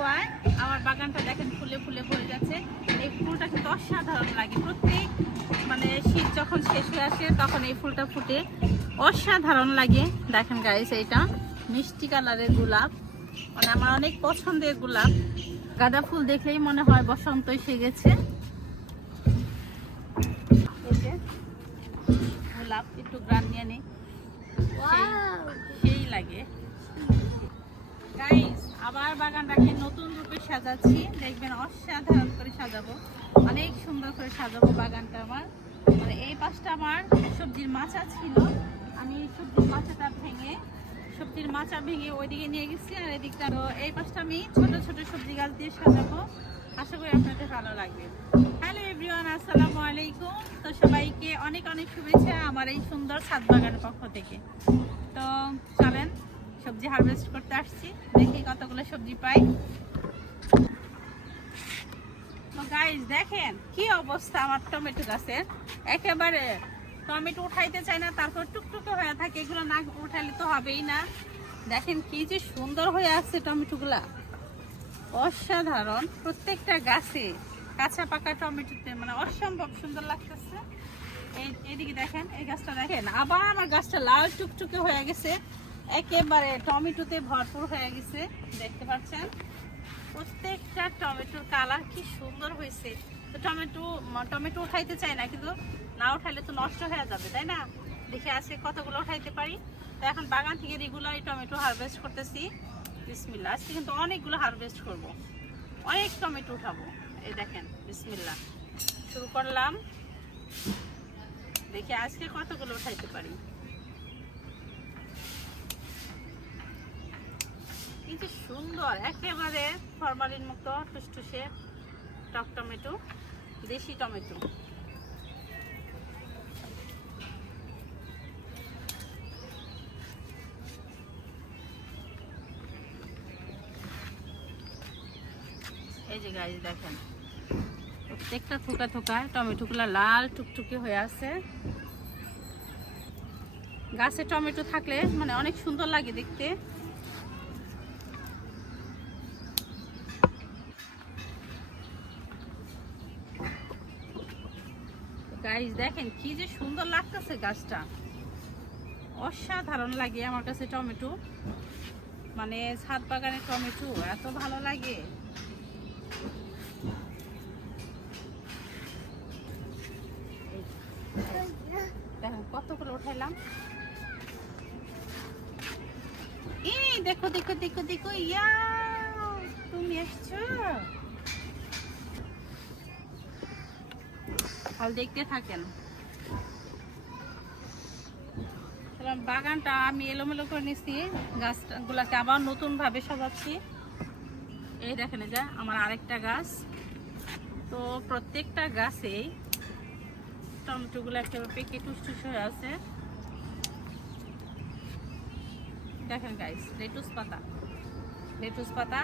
দোয়ায় আমার বাগানটা দেখেন ফুলে ফুলে ভরে যাচ্ছে। এই ফুলটা কিন্তু অসাধারণ লাগে। প্রত্যেক মানে শীত যখন শেষ হয়ে আসে তখন এই ফুলটা ফুটে অসাধারণ লাগে। দেখেন গাইস, এইটা মিষ্টি কালারের গোলাপ, মানে আমার অনেক পছন্দের গোলাপ। গাঁদা ফুল দেখলেই মনে হয় বসন্ত এসে গেছে। এই যে গোলাপ, একটু গ্রান নিয়ে নেই, সেই লাগে গাইস। আবার বাগানটাকে নতুন রূপে সাজাচ্ছি, দেখবেন অসাধারণ করে সাজাবো, অনেক সুন্দর করে সাজাবো বাগানটা আমার। মানে এই পাশটা আমার সবজির মাচা ছিল, আমি সবজির মাচা ভেঙে ওইদিকে নিয়ে গেছি। আর এদিকটা, এই পাশটা আমি ছোট ছোট সবজি গাছ দিয়ে সাজাবো, আশা করি আপনাদের ভালো লাগবে। হ্যালো এভরিওয়ান, আসসালামু আলাইকুম। তো সবাইকে অনেক অনেক শুভেচ্ছা আমার এই সুন্দর ছাদ বাগানের পক্ষ থেকে। তো চলেন সবজি হারভেস্ট করতে আসছি, দেখি কতগুলো সবজি পাই। তো গাইস দেখেন কি অবস্থা আমার টমেটো গাছের, একেবারে টমেটো উঠাইতে চাই না, তারপর টুকটুকে হয়ে থাকে, এগুলো না উঠাইলে তো হবেই না। দেখেন কি যে সুন্দর হয়ে আসছে টমেটোগুলা, অসাধারণ। প্রত্যেকটা গাছে কাঁচা পাকা টমেটোতে মানে অসম্ভব সুন্দর লাগতেছে। এইদিকে দেখেন, এই গাছটা দেখেন, আবার আমার গাছটা লাল টুকটুকে হয়ে গেছে, একেবারে টমেটোতে ভরপুর হয়ে গেছে। দেখতে পাচ্ছেন প্রত্যেকটা টমেটোর কালার কি সুন্দর হয়েছে। তো টমেটো উঠাইতে চাই না, কিন্তু না উঠাইলে তো নষ্ট হয়ে যাবে, তাই না? দেখে আজকে কতগুলো উঠাইতে পারি। তো এখন বাগান থেকে রেগুলার টমেটো হারভেস্ট করতেছি। বিসমিল্লাহ, আজকে কিন্তু অনেকগুলো হারভেস্ট করব, অনেক টমেটো উঠাবো। এই দেখেন, বিসমিল্লাহ শুরু করলাম, দেখি আজকে কতগুলো উঠাইতে পারি। কি যে সুন্দর, একেবারে ফরমালিন মুক্ত টুসটুসে টক টমেটো, দেশি টমেটো। এই যে গাইস দেখেন, প্রত্যেকটা থোকা থোকায় টমেটোগুলো লাল টুকটুকে হয়ে আছে। গাছে টমেটো থাকলে মানে অনেক সুন্দর লাগে দেখতে। গাইস দেখেন কি যে সুন্দর লাগতেছে গাছটা, অসাধারণ লাগে আমার কাছে টমেটো। মানে ছাদ বাগানের টমেটো এত ভালো লাগে। দেখেন কতগুলো উঠাইলাম। এই দেখো দেখো দেখো দেখো, ইয়া তুমি এসছো, ফল দেখতে থাকেন। বাগানটা আমি এলোমেলো করে নিচ্ছি, গাছগুলাকে আবার নতুন ভাবে সাজাচ্ছি। এই দেখেন, যা আমার আরেকটা গাছ। তো প্রত্যেকটা গাছেই টমেটোগুলো একেবারে পেকে টুসটুস হয়ে আছে। দেখেন গাইস, লেটুস পাতা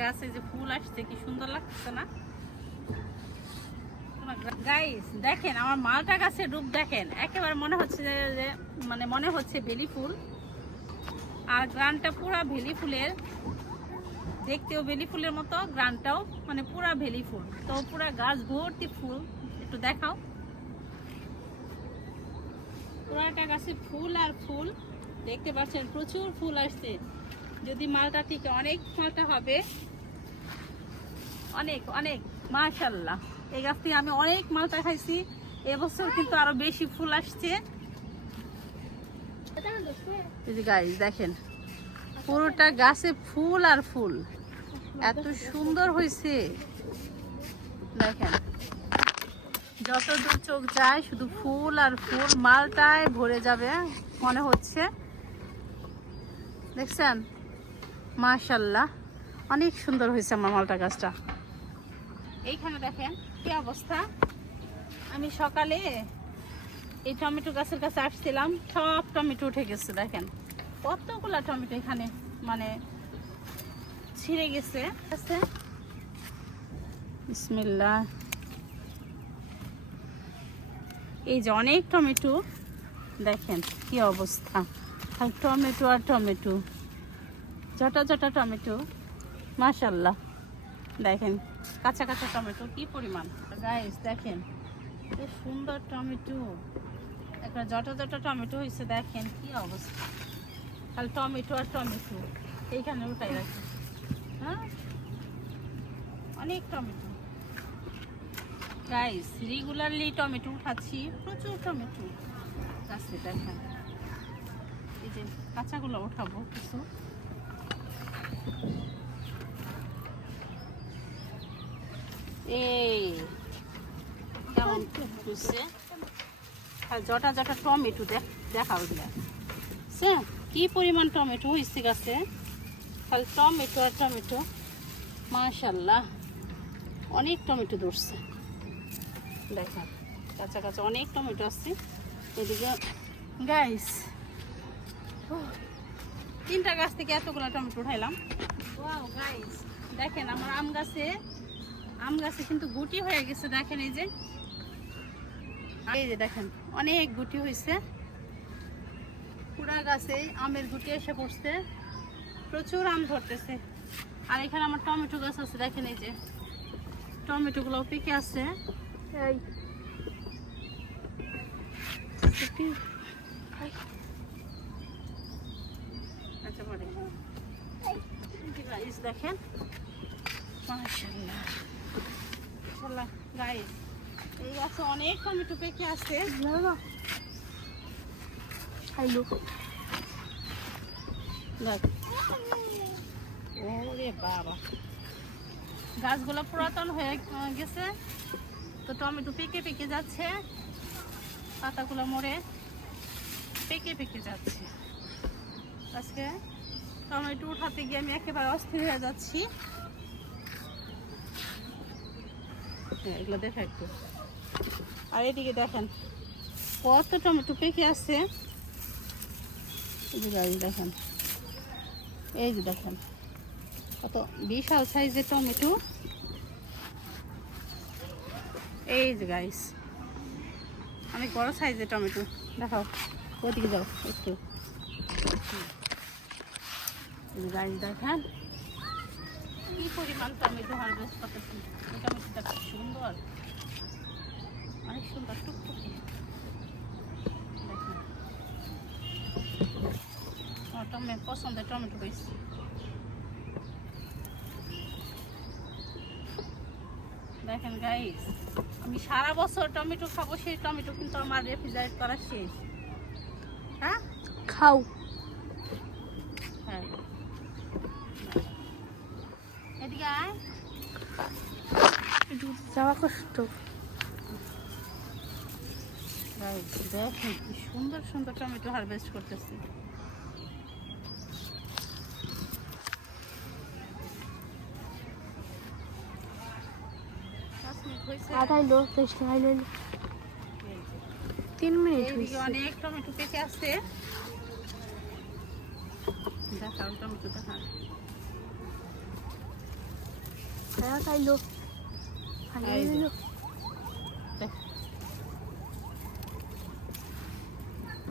গাছে যে ফুল আসছে, কি সুন্দর লাগছে না গাইস? দেখেন আমার মালটা গাছের রূপ দেখেন, একেবারে মনে হচ্ছে যে মানে মনে হচ্ছে বেলি ফুল। আর গ্রানটা পুরা বেলি ফুলের, দেখতেও বেলি ফুলের মতো, গ্রানটাও মানে পুরা বেলি ফুল। তো পুরা গাছ ভর্তি ফুল, একটু দেখাও। পুরাটা গাছে ফুল আর ফুল, দেখতে পাচ্ছেন প্রচুর ফুল আসছে। যদি মালটা ঠিক অনেক মালটা হবে, অনেক অনেক মাশাআল্লাহ। এই গাছ থেকে আমি অনেক মালটা খাইছি, এবছর কিন্তু আরো বেশি ফুল আসছে। গাইস দেখেন পুরোটা গাছে ফুল আর ফুল, এত সুন্দর হয়েছে। দেখেন যত দূর চোখ যায় শুধু ফুল আর ফুল, মালটায় ভরে যাবে মনে হচ্ছে। দেখছেন মাশাআল্লাহ, অনেক সুন্দর হয়েছে আমার মালটা গাছটা। এইখানে দেখেন কি অবস্থা। আমি সকালে এই টমেটো গাছের কাছে আসছিলাম, সব টমেটো উঠে গেছে। দেখেন কতগুলা টমেটো এখানে মানে ছিঁড়ে গেছে। বিসমিল্লাহ, এই যে অনেক টমেটো, দেখেন কি অবস্থা, টমেটো আর টমেটো, জটা জটা টমেটো। মাশাআল্লাহ, দেখেন কাঁচা কাঁচা টমেটো কি পরিমাণ। গাইস দেখেন কি সুন্দর টমেটো, একটা জটা জটা টমেটো হয়েছে, দেখেন কি অবস্থা। খালি টমেটো আর টমেটো এইখানে উঠাই রাখি। হ্যাঁ, অনেক টমেটো গাইস, রেগুলারলি টমেটো উঠাচ্ছি, প্রচুর টমেটো গাছে। দেখেন এই যে কাঁচাগুলো উঠাবো কিছু। এই কেমন হচ্ছে, জটা জটা টমেটো দেখাও দিলা সে কি পরিমাণ টমেটো হয়েছে গাছে, খালি টমেটো আর টমেটো। মাশাআল্লাহ, অনেক টমেটো ধরছে। দেখেন কাঁচা কাঁচা অনেক টমেটো আসছে এদিকে। গাইস 3টা গাছ থেকে এতগুলো টমেটো উঠাইলাম। ওয়াও গাইস দেখেন আমার আম গাছে কিন্তু গুটি হয়ে গেছে। দেখেন এই যে দেখেন অনেক গুটি হয়েছে, পুরা গাছে আমের গুটি এসে পড়ছে, প্রচুর আম ধরতেছে। আর এখানে আমার টমেটো গাছ আছে, দেখেন এই যে টমেটো গুলো পেকে আছে। আচ্ছা পরে দেখেন মাশাআল্লাহ মাশাআল্লাহ গাইস, এই গাছে অনেক টমেটো পেকে আছে। ওরে বাবা, গাছগুলো পুরাতন হয়ে গেছে তো টমেটো পেকে পেকে যাচ্ছে, পাতাগুলো মরে পেকে পেকে যাচ্ছে। আজকে টমেটো উঠাতে গিয়ে আমি একেবারে অস্থির হয়ে যাচ্ছি। এগুলো দেখা একটু। আর এদিকে দেখেন কত টমেটো পেকে আছে। দেখেন এই যে দেখেন কত বিশাল সাইজের টমেটো। এই যে গাইস অনেক বড় সাইজের টমেটো। দেখাও ওদিকে যাও একটু। গাইস দেখেন কি পরিমাণ টমেটো হারভেস্ট করতেছি। এই টমেটোটা খুব সুন্দর, অনেক সুন্দর টুকটুকি। দেখেন আমার টমেটো পছন্দের টমেটো পেয়েছি। দেখেন গাইস আমি সারা বছর টমেটো খাবো, সেই টমেটো কিন্তু আমার রেফ্রিজারেট করা শেষ। হ্যাঁ খাও। হ্যাঁ এদিকে আয়, যাওয়া কষ্ট। দেখেন কি সুন্দর সুন্দর টমেটো হারভেস্ট করতেছি। আড়াইলো 3 মিনিট এইদিকে অনেক টমেটো পেকে আছে। দেখাও টমেটো দেখাও।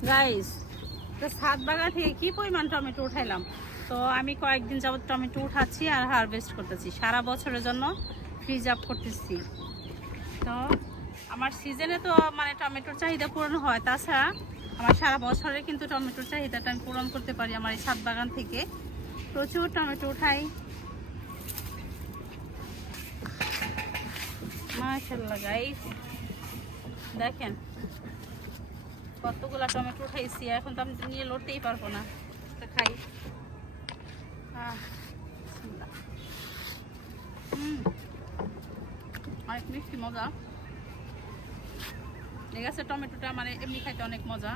গাইস তো ছাদ বাগান থেকে কি পরিমাণ টমেটো উঠাইলাম। তো আমি কয়েকদিন যাবত টমেটো উঠাচ্ছি আর হারভেস্ট করতেছি, সারা বছরের জন্য ফ্রিজ আপ করতেছি। তো আমার সিজনে তো মানে টমেটোর চাহিদা পূরণ হয়, তাছাড়া আমার সারা বছরে কিন্তু টমেটোর চাহিদাটা আমি পূরণ করতে পারি। আমার এই ছাদ বাগান থেকে প্রচুর টমেটো উঠাই। মাশাআল্লাহ গাইস দেখেন কতগুলা টমেটো উঠাইছি, এখন তো আমি নিয়ে লড়তেই পারবো না। খাই অনেক মিষ্টি মজা। ঠিক আছে টমেটোটা মানে এমনি খাইতে অনেক মজা।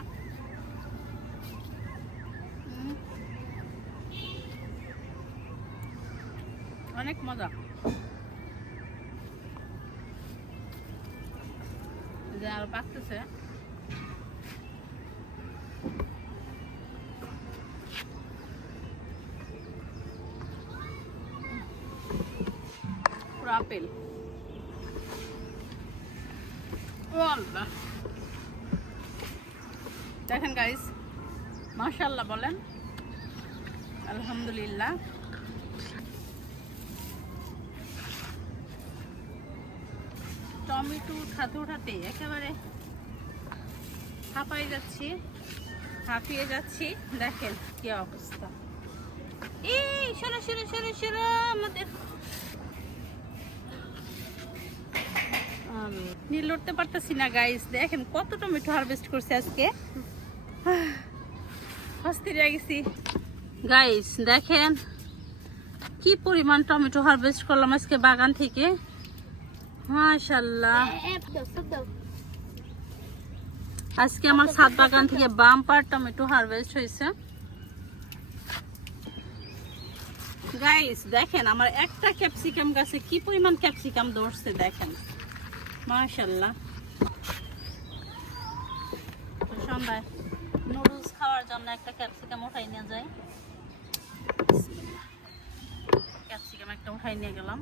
অনেক মজা। আর পাকতেছে পুরো আপেল। দেখেন গাইস মাশাআল্লাহ বলেন, আলহামদুলিল্লাহ টমেটো উঠাতে উঠাতে একেবারে হাঁপিয়ে যাচ্ছি। দেখেন কি অবস্থা। এই সরো সরো সরো সরো আমাদের নীল লড়তে পারতেছি না গাইস। দেখেন কত টমেটো হারভেস্ট করছে আজকে, অস্থির হয়ে গেছি গাইস। দেখেন কি পরিমাণ টমেটো হারভেস্ট করলাম আজকে বাগান থেকে, মাশাআল্লাহ। আজকে আমার ছাদ বাগান থেকে বাম্পার টমেটো হারভেস্ট হয়েছে গাইস। দেখেন আমার একটা ক্যাপসিকাম গাছে কি পরিমাণ ক্যাপসিকাম ধরছে, দেখেন মাশাআল্লাহ। সন্ধ্যায় নুডলস খাওয়ার জন্য একটা ক্যাপসিকাম উঠাই নিয়ে যায়। ক্যাপসিকাম একটা উঠাই নিয়ে গেলাম।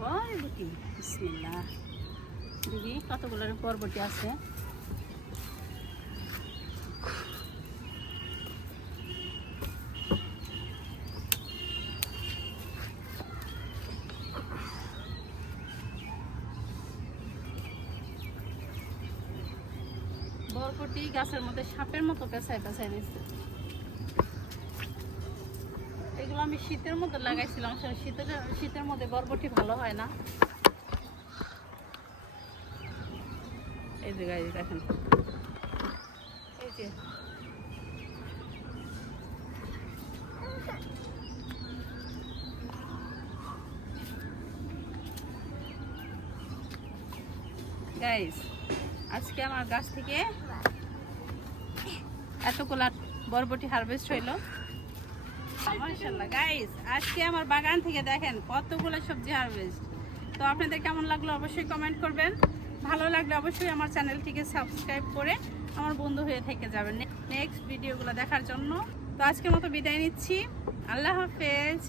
বরবটি বিসমিল্লাহ, দেখি কতগুলো বরবটি আছে। বরবটি গাছের মধ্যে সাপের মতো পেঁচায় পেঁচায় দিচ্ছে। এগুলো আমি শীতের মধ্যে লাগাইছিলাম, শীতের মধ্যে বরবটি ভালো হয় না। এই যে গাইস দেখেন, এই যে গাইস আজকে আমার গাছ থেকে এতগুলা বরবটি হারভেস্ট হইলো মাশাআল্লাহ। গাইস আজকে আমার বাগান থেকে দেখেন কতগুলো সবজি হারভেস্ট। তো আপনাদের কেমন লাগলো অবশ্যই কমেন্ট করবেন। ভালো লাগলে অবশ্যই আমার চ্যানেলটিকে সাবস্ক্রাইব করে আমার বন্ধু হয়ে থেকে যাবেন নেক্সট ভিডিওগুলো দেখার জন্য। তো আজকের মতো বিদায় নিচ্ছি, আল্লাহ হাফেজ।